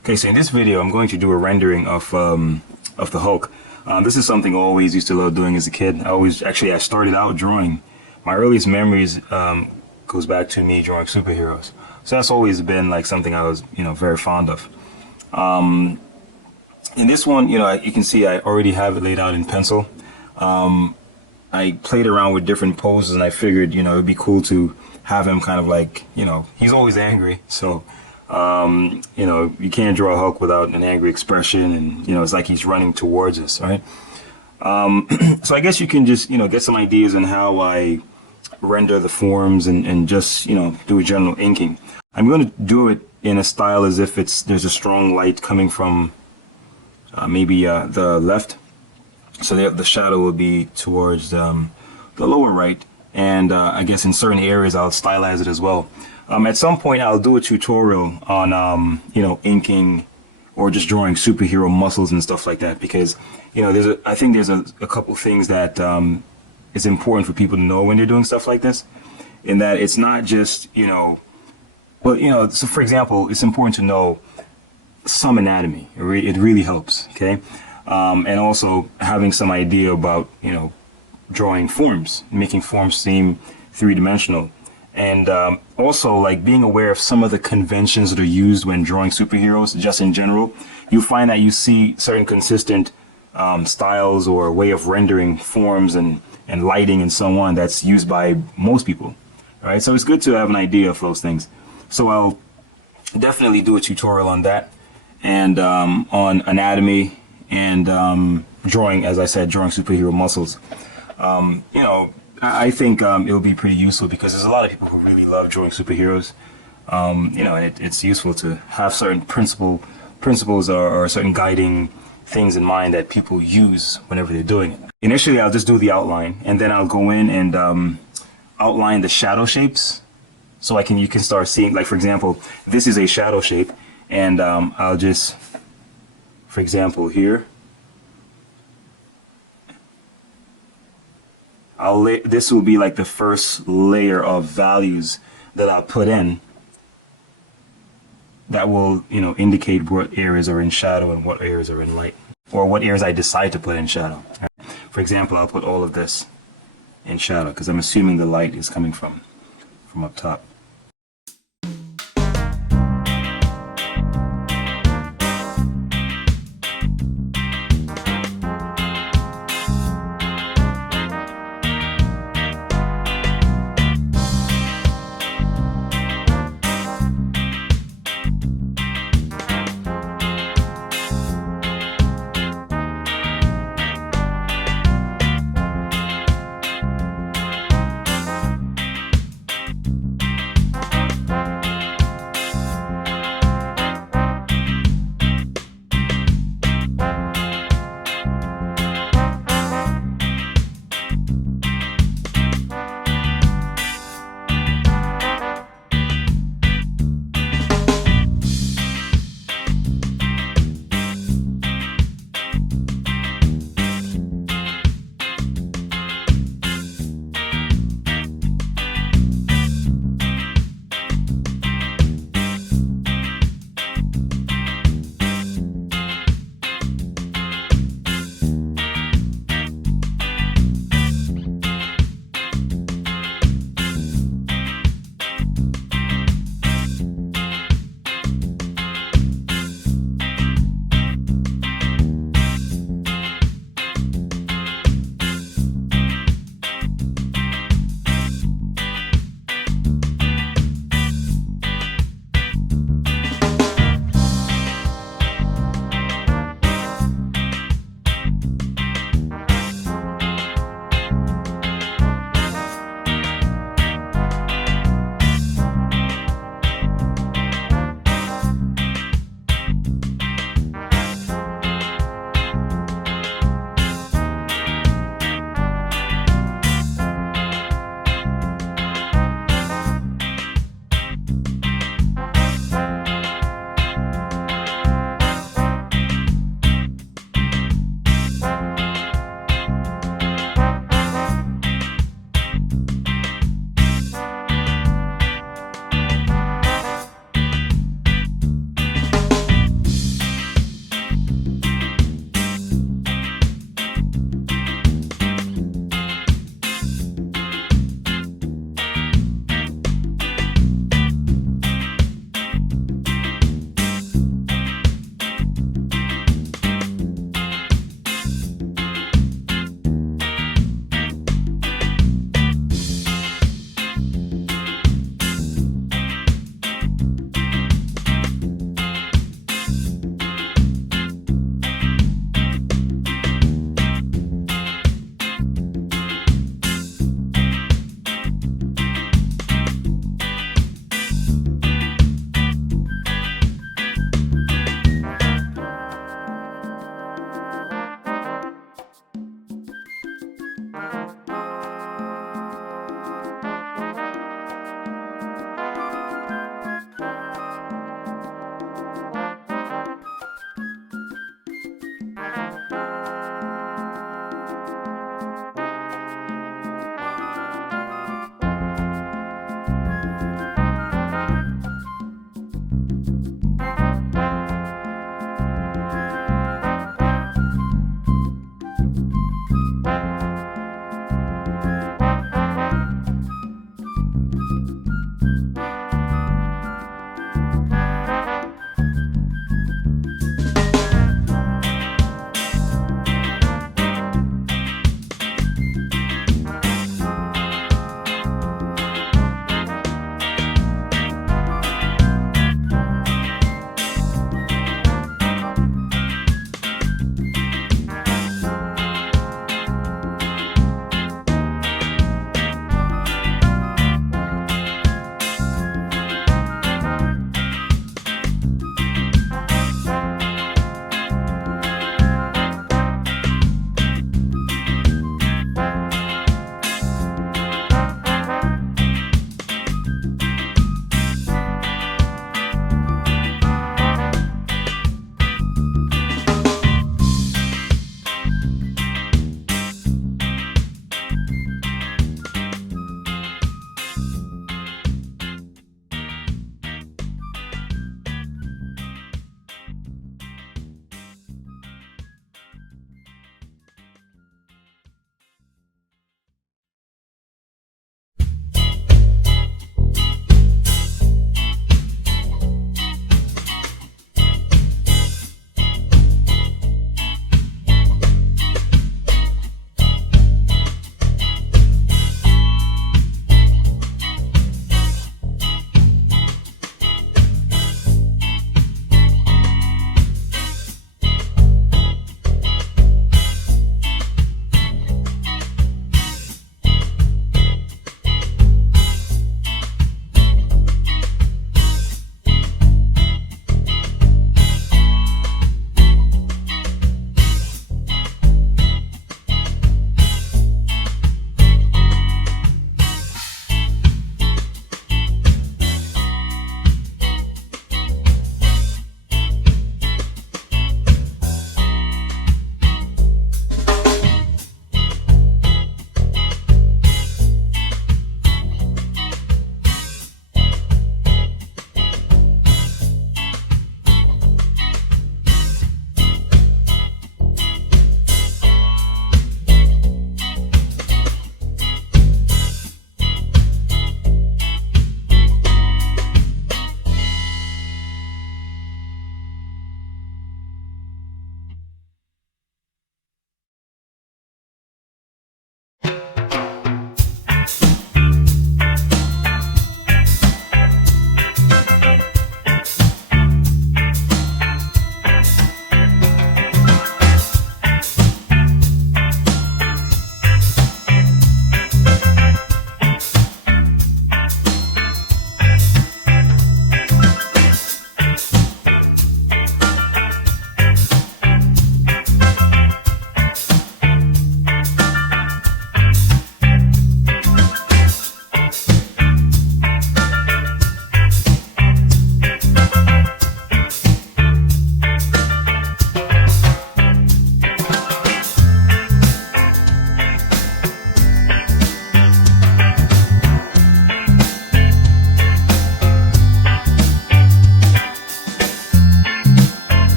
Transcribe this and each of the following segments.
Okay, so in this video, I'm going to do a rendering of the Hulk. This is something I always used to love doing as a kid. I started out drawing. My earliest memories goes back to me drawing superheroes. So that's always been like something I was, very fond of. In this one, you can see I already have it laid out in pencil. I played around with different poses, and I figured, it'd be cool to have him kind of like, he's always angry. So, you can't draw a Hulk without an angry expression, and, it's like he's running towards us, right? So I guess you can just, get some ideas on how I render the forms and just, do a general inking. I'm going to do it in a style as if there's a strong light coming from maybe the left. So the shadow will be towards the lower right, and I guess in certain areas I'll stylize it as well. At some point I'll do a tutorial on inking or just drawing superhero muscles and stuff like that, because I think there's a couple things that is important for people to know when they're doing stuff like this, in that it's not just so for example, it's important to know some anatomy. It really helps, okay? And also having some idea about, drawing forms, making forms seem three-dimensional. And also like being aware of some of the conventions that are used when drawing superheroes, just in general. You find that you see certain consistent styles or way of rendering forms and lighting and so on that's used by most people, right? So it's good to have an idea of those things. So I'll definitely do a tutorial on that, and on anatomy, and drawing, as I said, drawing superhero muscles. I think it'll be pretty useful, because there's a lot of people who really love drawing superheroes. It's useful to have certain principles or certain guiding things in mind that people use whenever they're doing it. Initially, I'll just do the outline, and then I'll go in and outline the shadow shapes, so you can start seeing, like, for example, this is a shadow shape, and I'll just, for example, here, this will be like the first layer of values that I'll put in that will, indicate what areas are in shadow and what areas are in light, or what areas I decide to put in shadow. For example, I'll put all of this in shadow because I'm assuming the light is coming from up top.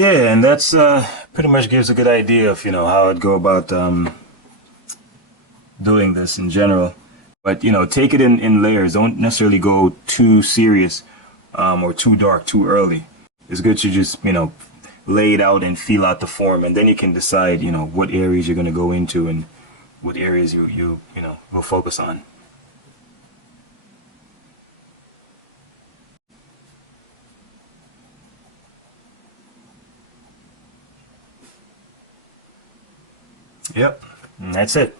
Yeah, and that's pretty much gives a good idea of, how I'd go about doing this in general. But, take it in layers. Don't necessarily go too serious or too dark too early. It's good to just, lay it out and feel out the form, and then you can decide, what areas you're going to go into and what areas you will focus on. Yep, and that's it.